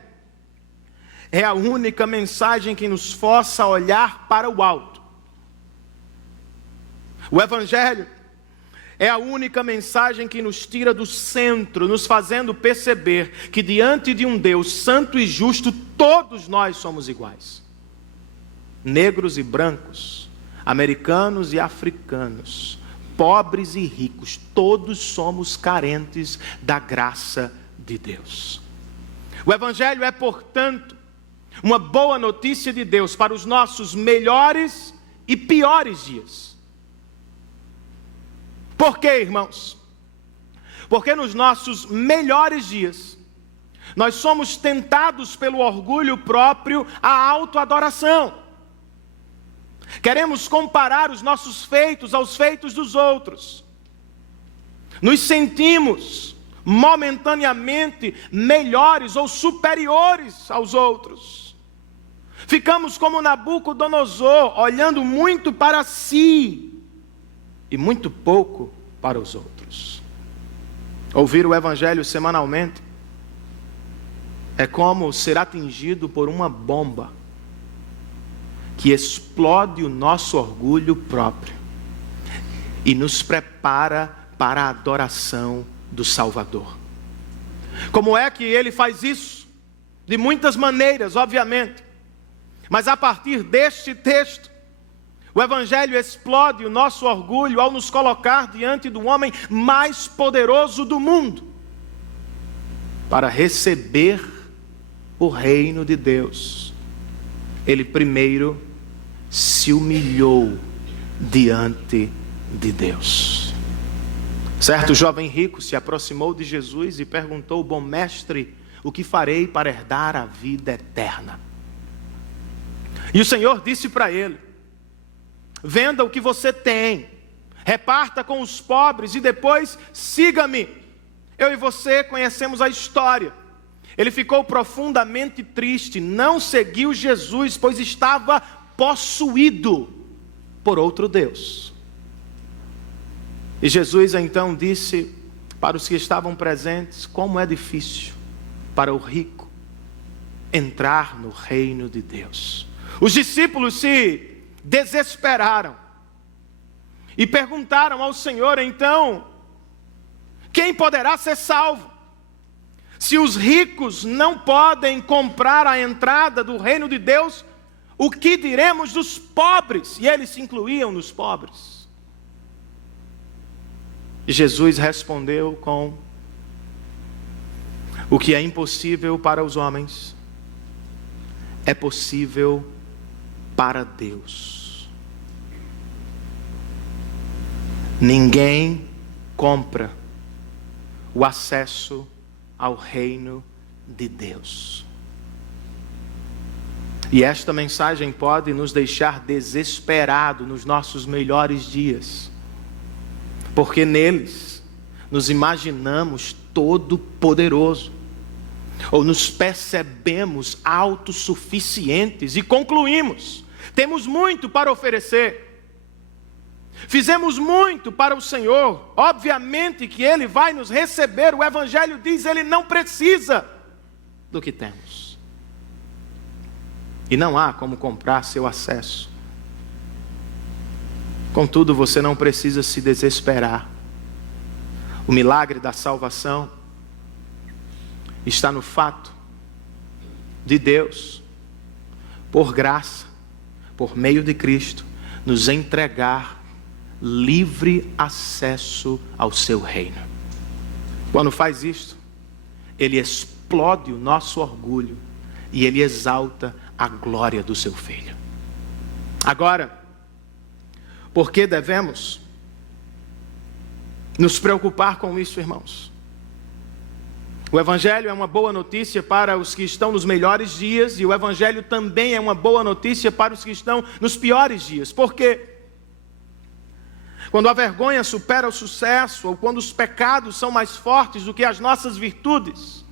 é a única mensagem que nos força a olhar para o alto. O Evangelho é a única mensagem que nos tira do centro, nos fazendo perceber que diante de um Deus santo e justo, todos nós somos iguais. Negros e brancos, americanos e africanos, pobres e ricos, todos somos carentes da graça de Deus. O Evangelho é, portanto, uma boa notícia de Deus para os nossos melhores e piores dias. Por quê, irmãos? Porque nos nossos melhores dias, nós somos tentados pelo orgulho próprio à autoadoração. Queremos comparar os nossos feitos aos feitos dos outros. Nos sentimos momentaneamente melhores ou superiores aos outros. Ficamos como Nabucodonosor, olhando muito para si e muito pouco para os outros. Ouvir o Evangelho semanalmente é como ser atingido por uma bomba que explode o nosso orgulho próprio e nos prepara para a adoração do Salvador. Como é que ele faz isso? De muitas maneiras, obviamente. Mas a partir deste texto, o Evangelho explode o nosso orgulho ao nos colocar diante do homem mais poderoso do mundo, para receber o reino de Deus. Ele primeiro se humilhou diante de Deus. Certo jovem rico se aproximou de Jesus e perguntou: bom mestre, o que farei para herdar a vida eterna? E o Senhor disse para ele: venda o que você tem, reparta com os pobres e depois siga-me. Eu e você conhecemos a história. Ele ficou profundamente triste, não seguiu Jesus, pois estava possuído por outro Deus. E Jesus então disse para os que estavam presentes: como é difícil para o rico entrar no reino de Deus. Os discípulos se desesperaram e perguntaram ao Senhor: então, quem poderá ser salvo? Se os ricos não podem comprar a entrada do reino de Deus, o que diremos dos pobres? E eles se incluíam nos pobres. E Jesus respondeu com: o que é impossível para os homens é possível para Deus. Ninguém compra o acesso ao reino de Deus. E esta mensagem pode nos deixar desesperados nos nossos melhores dias, porque neles nos imaginamos todo-poderoso, ou nos percebemos autossuficientes e concluímos: temos muito para oferecer, fizemos muito para o Senhor, obviamente que Ele vai nos receber. O Evangelho diz: Ele não precisa do que temos. E não há como comprar seu acesso. Contudo, você não precisa se desesperar. O milagre da salvação está no fato de Deus, por graça, por meio de Cristo, nos entregar livre acesso ao seu reino. Quando faz isto, Ele explode o nosso orgulho e Ele exalta a glória do seu Filho. Agora, por que devemos nos preocupar com isso, irmãos? O Evangelho é uma boa notícia para os que estão nos melhores dias, e o Evangelho também é uma boa notícia para os que estão nos piores dias. Por quê? Quando a vergonha supera o sucesso, ou quando os pecados são mais fortes do que as nossas virtudes,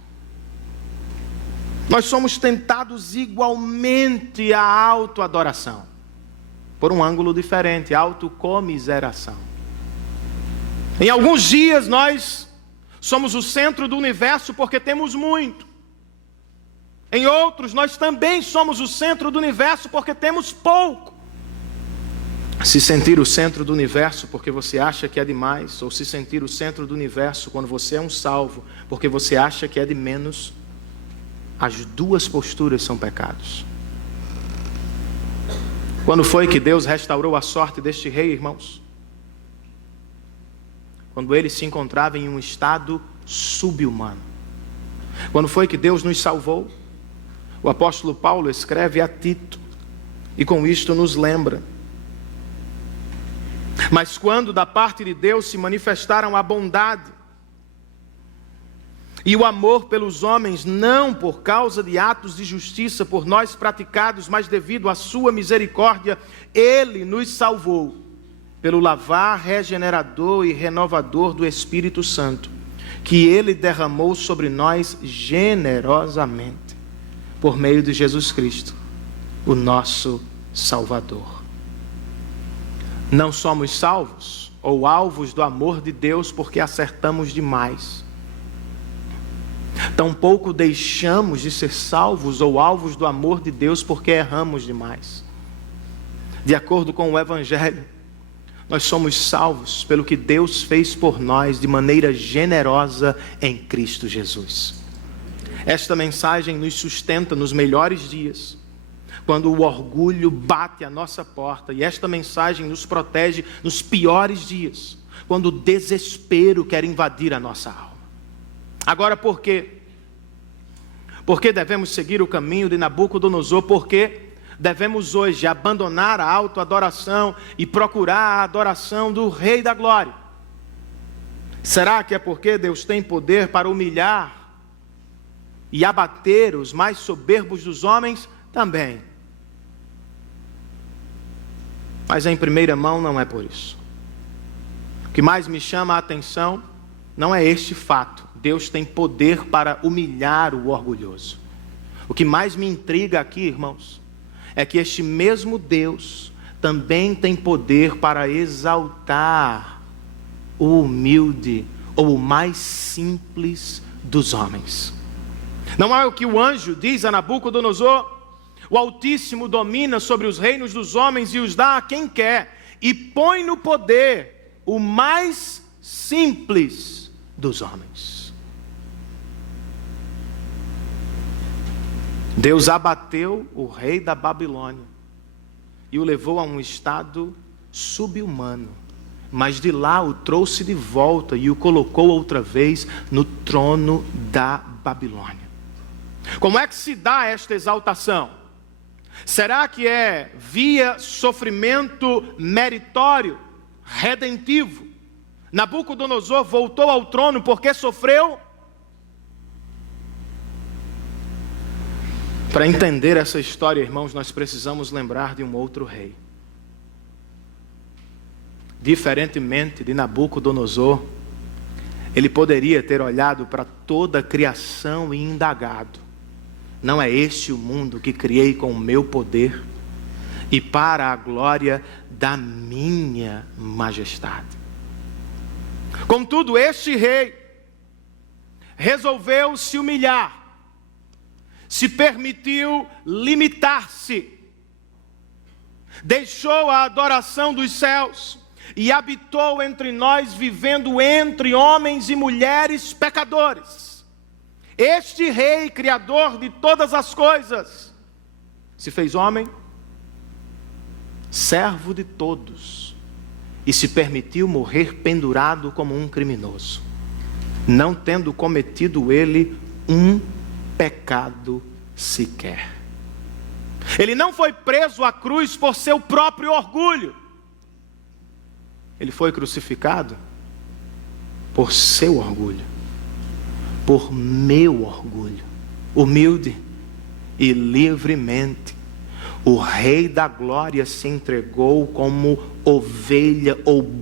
nós somos tentados igualmente à autoadoração, por um ângulo diferente, autocomiseração. Em alguns dias nós somos o centro do universo porque temos muito. Em outros nós também somos o centro do universo porque temos pouco. Se sentir o centro do universo porque você acha que é demais, ou se sentir o centro do universo quando você é um salvo porque você acha que é de menos, as duas posturas são pecados. Quando foi que Deus restaurou a sorte deste rei, irmãos? Quando ele se encontrava em um estado subhumano. Quando foi que Deus nos salvou? O apóstolo Paulo escreve a Tito, e com isto nos lembra: mas quando da parte de Deus se manifestaram a bondade e o amor pelos homens, não por causa de atos de justiça por nós praticados, mas devido à sua misericórdia, Ele nos salvou pelo lavar regenerador e renovador do Espírito Santo, que Ele derramou sobre nós generosamente, por meio de Jesus Cristo, o nosso Salvador. Não somos salvos ou alvos do amor de Deus porque acertamos demais. Tampouco deixamos de ser salvos ou alvos do amor de Deus porque erramos demais. De acordo com o Evangelho, nós somos salvos pelo que Deus fez por nós de maneira generosa em Cristo Jesus. Esta mensagem nos sustenta nos melhores dias, quando o orgulho bate à nossa porta, e esta mensagem nos protege nos piores dias, quando o desespero quer invadir a nossa alma. Agora, por quê? Por que devemos seguir o caminho de Nabucodonosor? Por que devemos hoje abandonar a autoadoração e procurar a adoração do Rei da Glória? Será que é porque Deus tem poder para humilhar e abater os mais soberbos dos homens? Também. Mas em primeira mão não é por isso. O que mais me chama a atenção não é este fato: Deus tem poder para humilhar o orgulhoso. O que mais me intriga aqui, irmãos, é que este mesmo Deus também tem poder para exaltar o humilde ou o mais simples dos homens. Não é o que o anjo diz a Nabucodonosor? O Altíssimo domina sobre os reinos dos homens e os dá a quem quer, e põe no poder o mais simples dos homens. Deus abateu o rei da Babilônia e o levou a um estado subhumano, mas de lá o trouxe de volta e o colocou outra vez no trono da Babilônia. Como é que se dá esta exaltação? Será que é via sofrimento meritório, redentivo? Nabucodonosor voltou ao trono porque sofreu? Para entender essa história, irmãos, nós precisamos lembrar de um outro rei. Diferentemente de Nabucodonosor, ele poderia ter olhado para toda a criação e indagado: não é este o mundo que criei com o meu poder e para a glória da minha majestade? Contudo, este rei resolveu se humilhar, se permitiu limitar-se, deixou a adoração dos céus e habitou entre nós, vivendo entre homens e mulheres pecadores. Este rei, criador de todas as coisas, se fez homem, servo de todos, e se permitiu morrer pendurado como um criminoso, não tendo cometido ele um pecado sequer. Ele não foi preso à cruz por seu próprio orgulho. Ele foi crucificado por seu orgulho, por meu orgulho. Humilde e livremente, o Rei da Glória se entregou como ovelha ou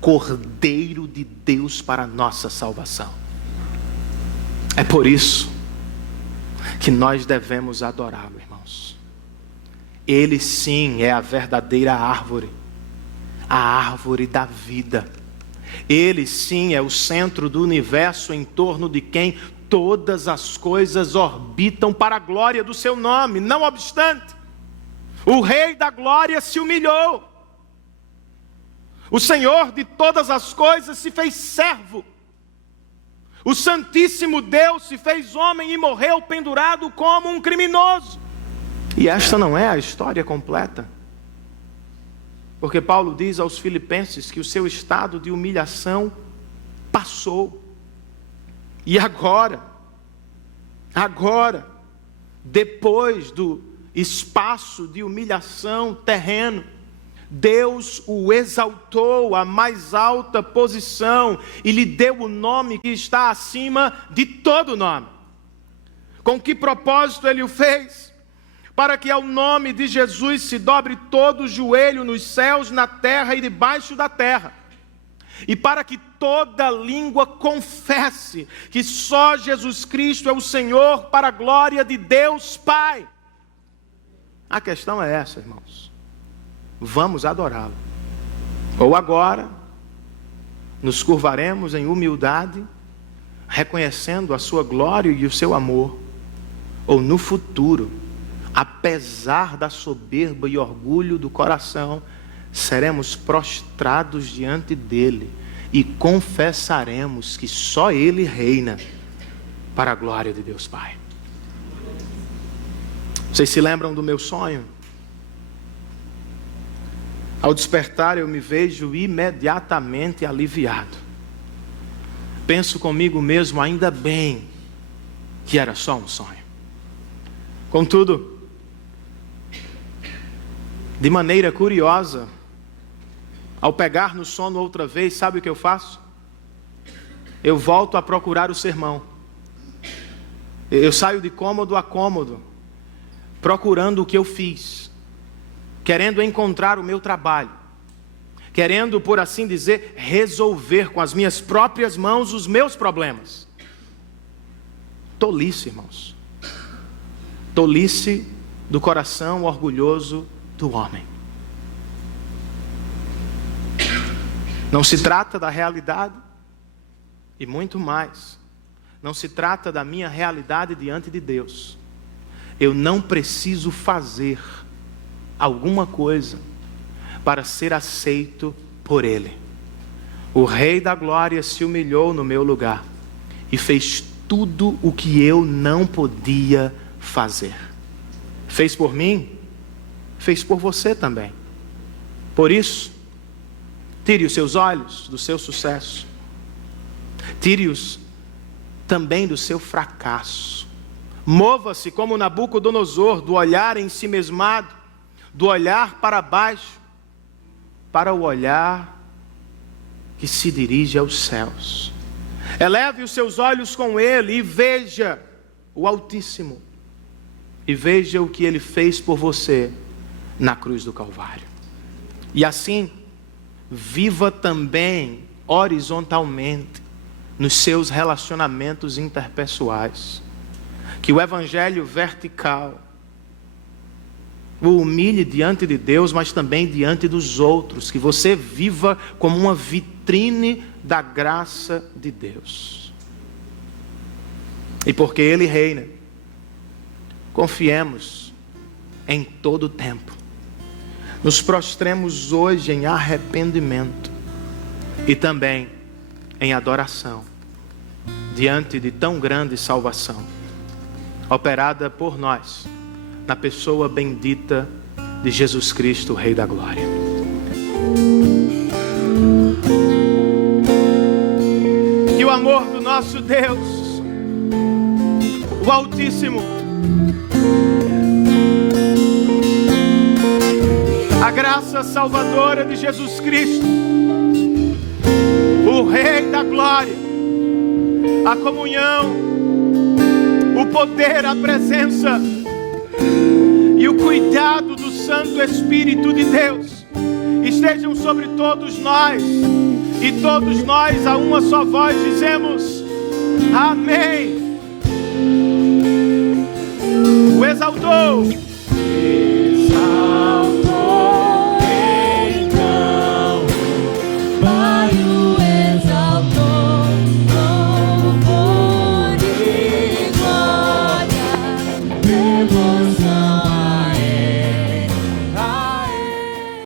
cordeiro de Deus para a nossa salvação. É por isso que nós devemos adorá-lo, irmãos. Ele sim é a verdadeira árvore, a árvore da vida. Ele sim é o centro do universo, em torno de quem todas as coisas orbitam para a glória do seu nome. Não obstante, o Rei da Glória se humilhou. O Senhor de todas as coisas se fez servo. O Santíssimo Deus se fez homem e morreu pendurado como um criminoso. E esta não é a história completa. Porque Paulo diz aos Filipenses que o seu estado de humilhação passou. E agora, depois do espaço de humilhação terreno, Deus o exaltou à mais alta posição e lhe deu o nome que está acima de todo nome. Com que propósito ele o fez? Para que ao nome de Jesus se dobre todo o joelho nos céus, na terra e debaixo da terra. E para que toda língua confesse que só Jesus Cristo é o Senhor, para a glória de Deus Pai. A questão é essa, irmãos. Vamos adorá-lo. Ou agora, nos curvaremos em humildade, reconhecendo a sua glória e o seu amor. Ou no futuro, apesar da soberba e orgulho do coração, seremos prostrados diante dele e confessaremos que só ele reina para a glória de Deus Pai. Vocês se lembram do meu sonho? Ao despertar eu me vejo imediatamente aliviado. Penso comigo mesmo, ainda bem que era só um sonho. Contudo, de maneira curiosa, ao pegar no sono outra vez, sabe o que eu faço? Eu volto a procurar o sermão. Eu saio de cômodo a cômodo, procurando o que eu fiz, querendo encontrar o meu trabalho, querendo, por assim dizer, resolver com as minhas próprias mãos os meus problemas. Tolice, irmãos. Tolice do coração orgulhoso do homem. Não se trata da realidade, e muito mais, não se trata da minha realidade diante de Deus. Eu não preciso fazer alguma coisa para ser aceito por Ele. O Rei da Glória se humilhou no meu lugar e fez tudo o que eu não podia fazer. Fez por mim, fez por você também. Por isso, tire os seus olhos do seu sucesso, tire-os também do seu fracasso. Mova-se como Nabucodonosor do olhar ensimesmado, do olhar para baixo, para o olhar que se dirige aos céus. Eleve os seus olhos com ele e veja o Altíssimo. E veja o que ele fez por você na cruz do Calvário. E assim, viva também horizontalmente nos seus relacionamentos interpessoais. Que o evangelho vertical o humilhe diante de Deus, mas também diante dos outros. Que você viva como uma vitrine da graça de Deus. E porque Ele reina, confiemos em todo o tempo. Nos prostremos hoje em arrependimento e também em adoração diante de tão grande salvação, operada por nós, na pessoa bendita de Jesus Cristo, Rei da Glória. Que o amor do nosso Deus, o Altíssimo, a graça salvadora de Jesus Cristo, o Rei da Glória, a comunhão, o poder, a presença e o cuidado do Santo Espírito de Deus estejam sobre todos nós, e todos nós a uma só voz dizemos amém. O exaltou.